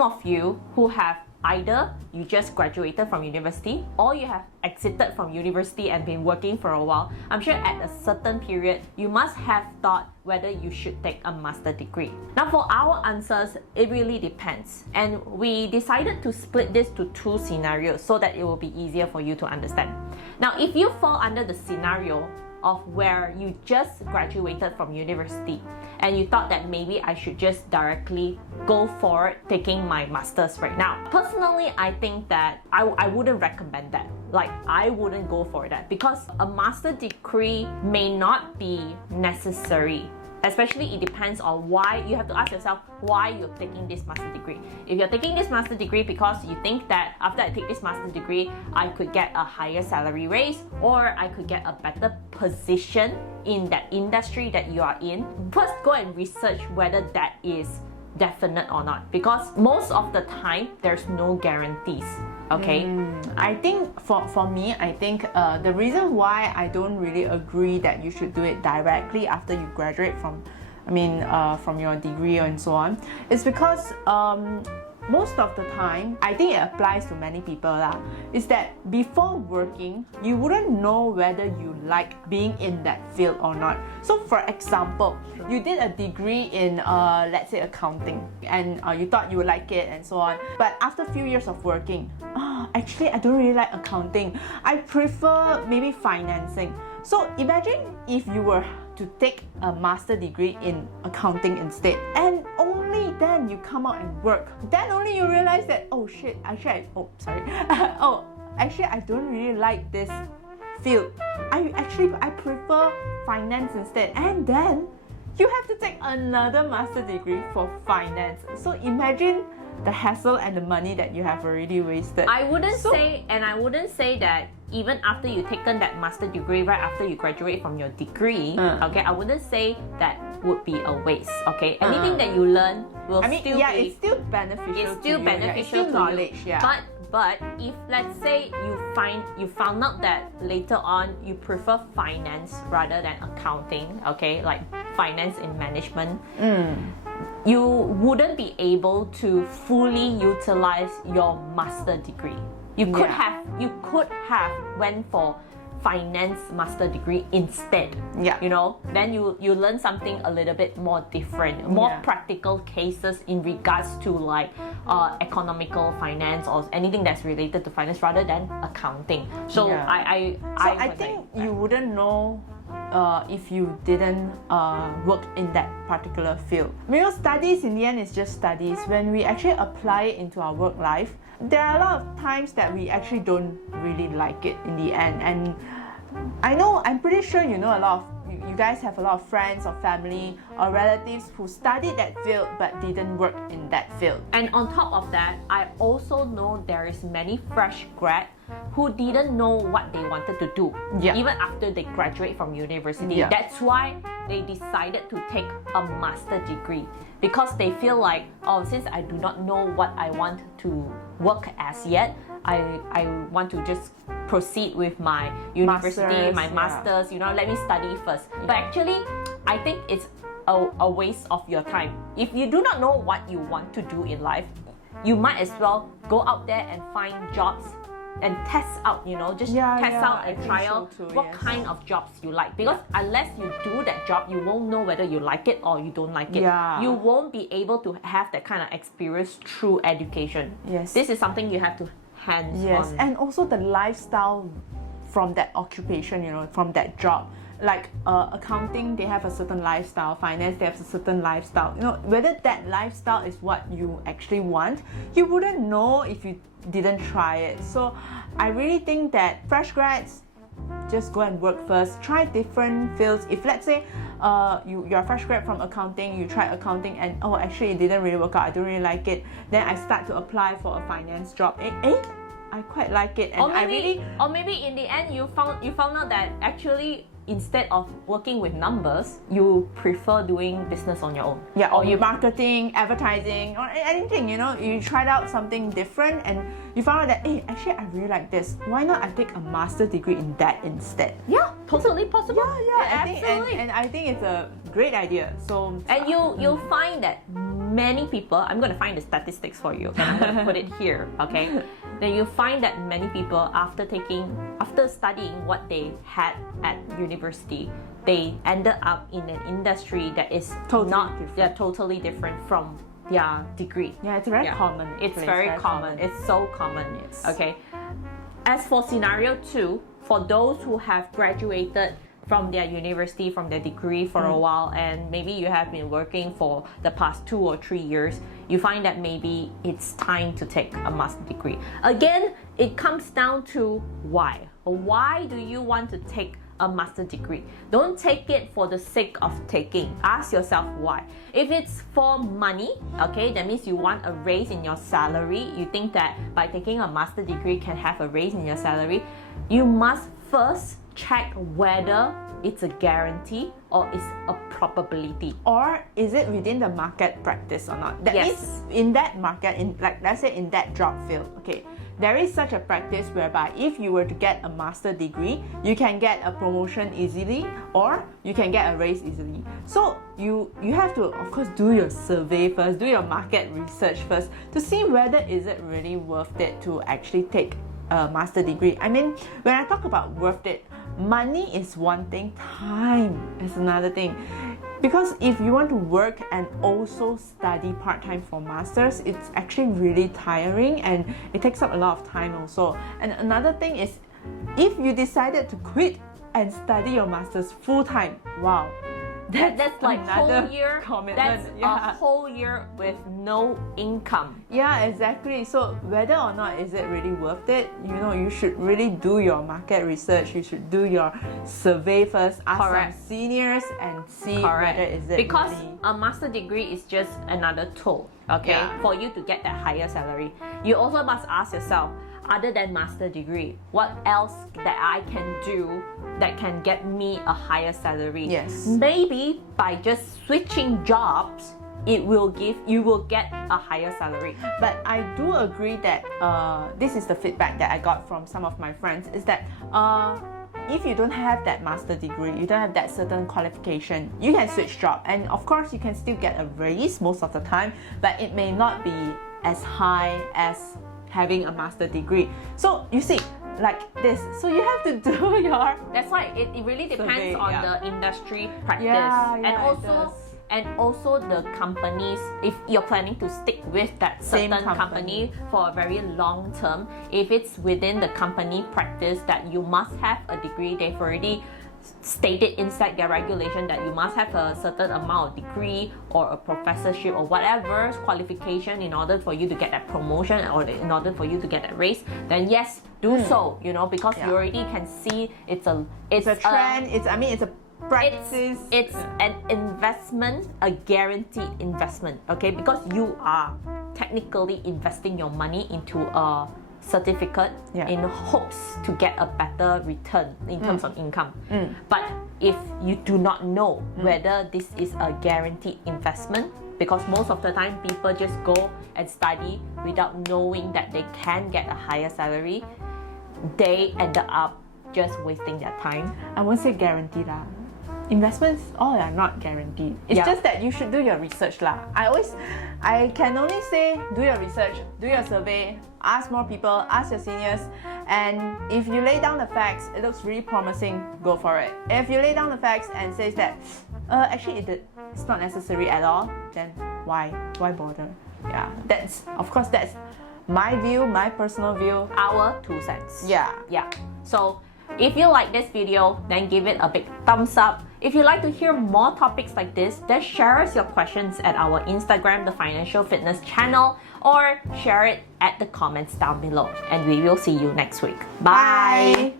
some of you who have either you just graduated from university or you have exited from university and been working for a while, I'm sure at a certain period you must have thought whether you should take a master degree. Now for our answers, it really depends, and we decided to split this to two scenarios so that it will be easier for you to understand. Now if you fall under the scenario of where you just graduated from university and you thought that maybe I should just directly go for taking my master's right now. Personally, I think that I wouldn't recommend that. Like, I wouldn't go for that because a master degree may not be necessary. Especially it depends on why. You have to ask yourself why you're taking this master degree. If you're taking this master degree because you think that after I take this master degree, I could get a higher salary raise or I could get a better position in that industry that you are in, first go and research whether that is definite or not, because most of the time there's no guarantees. Okay. I think for me, I think the reason why I don't really agree that you should do it directly after you graduate from, from your degree and so on, is because most of the time, I think it applies to many people is that before working, you wouldn't know whether you like being in that field or not. So for example, you did a degree in let's say accounting, and you thought you would like it and so on, but after a few years of working, actually I don't really like accounting, I prefer maybe financing. So imagine if you were to take a master degree in accounting instead, and only then you come out and work. Then only you realize that, oh shit, actually I don't really like this field. I prefer finance instead. And then you have to take another master degree for finance. So imagine the hassle and the money that you have already wasted. I wouldn't say that even after you've taken that master degree, right after you graduate from your degree, okay, I wouldn't say that would be a waste. Okay, anything that you learn will it's still beneficial. It's still beneficial to knowledge, you. But if let's say you found out that later on you prefer finance rather than accounting, okay, like finance in management, you wouldn't be able to fully utilize your master degree. You could have went for finance master degree instead. Then you learn something a little bit more different, more practical cases in regards to like economical finance or anything that's related to finance rather than accounting. So I think you wouldn't know if you didn't work in that particular field. Studies in the end is just studies. When we actually apply it into our work life, there are a lot of times that we actually don't really like it in the end. And I'm pretty sure you know a lot of you guys have a lot of friends or family or relatives who studied that field but didn't work in that field. And on top of that, I also know there is many fresh grad who didn't know what they wanted to do even after they graduate from university. That's why they decided to take a master degree, because they feel like, since I do not know what I want to work as yet, I want to just proceed with my university, my masters, let me study first. But actually, I think it's a waste of your time. If you do not know what you want to do in life, you might as well go out there and find jobs and test out, test out and try out what kind of jobs you like. Because unless you do that job, you won't know whether you like it or you don't like it. You won't be able to have that kind of experience through education. This is something you have to hands-on. And also the lifestyle from that occupation, from that job. Like accounting, they have a certain lifestyle. Finance, they have a certain lifestyle. Whether that lifestyle is what you actually want, you wouldn't know if you didn't try it. So I really think that fresh grads, just go and work first. Try different fields. If let's say you're a fresh grad from accounting, you try accounting and actually it didn't really work out, I don't really like it, then I start to apply for a finance job. I quite like it, and or maybe in the end you found out that actually instead of working with numbers, you prefer doing business on your own. Or you marketing, advertising, or anything, you tried out something different and you found out that, actually I really like this. Why not I take a master degree in that instead? Totally possible. Absolutely. And I think it's a great idea. So you'll find that many people, I'm going to find the statistics for you, and I'm going to put it here, okay? Then you find that many people, after studying what they had at university, they ended up in an industry that is totally different from their degree. Yeah, it's very common. It's very common. It's so common. Yes. Okay. As for scenario 2, for those who have graduated from their university, from their degree for a while, and maybe you have been working for the past 2 or 3 years, you find that maybe it's time to take a master degree. Again, it comes down to why. Why do you want to take a master degree? Don't take it for the sake of taking. Ask yourself why. If it's for money, okay, that means you want a raise in your salary. You think that by taking a master degree can have a raise in your salary. You must first check whether it's a guarantee or it's a probability. Or is it within the market practice or not? That means in that market, let's say in that job field, okay, there is such a practice whereby if you were to get a master degree, you can get a promotion easily or you can get a raise easily. So you have to, of course, do your survey first, do your market research first to see whether is it really worth it to actually take a master degree. I mean, when I talk about worth it, money is one thing, time is another thing. Because if you want to work and also study part-time for masters, it's actually really tiring and it takes up a lot of time also. And another thing is, if you decided to quit and study your masters full-time, wow, that's like another whole year. commitment. That's a whole year with no income. Yeah, exactly. So whether or not is it really worth it, you should really do your market research. You should do your survey first. Ask some seniors and see whether is it because really... a master degree is just another tool, okay, for you to get that higher salary. You also must ask yourself, other than master degree, what else that I can do that can get me a higher salary? Yes. Maybe by just switching jobs, you will get a higher salary. But I do agree that this is the feedback that I got from some of my friends, is that if you don't have that master degree, you don't have that certain qualification, you can switch job, and of course you can still get a raise most of the time, but it may not be as high as having a master degree. So you see, like this, so you have to do your... That's why it really depends survey, on the industry practice. Yeah, and also the companies, if you're planning to stick with that certain company for a very long term, if it's within the company practice that you must have a degree, they've already stated inside their regulation that you must have a certain amount of degree or a professorship or whatever qualification in order for you to get that promotion or in order for you to get that raise, then yes, do so, because you already can see it's a trend, it's a practice. It's an investment, a guaranteed investment, okay? Because you are technically investing your money into a certificate in hopes to get a better return in terms of income. But if you do not know whether this is a guaranteed investment, because most of the time people just go and study without knowing that they can get a higher salary, they end up just wasting their time. I won't say guaranteed lah. Investments all are not guaranteed. It's just that you should do your research lah. I can only say do your research, do your survey, ask more people, ask your seniors, and if you lay down the facts, it looks really promising, go for it. If you lay down the facts and says that actually it's not necessary at all, then why bother? Yeah, that's my view, my personal view, our 2 cents. Yeah. So if you like this video, then give it a big thumbs up. If you'd like to hear more topics like this, then share us your questions at our Instagram, the Financial Fitness channel, or share it at the comments down below. And we will see you next week. Bye!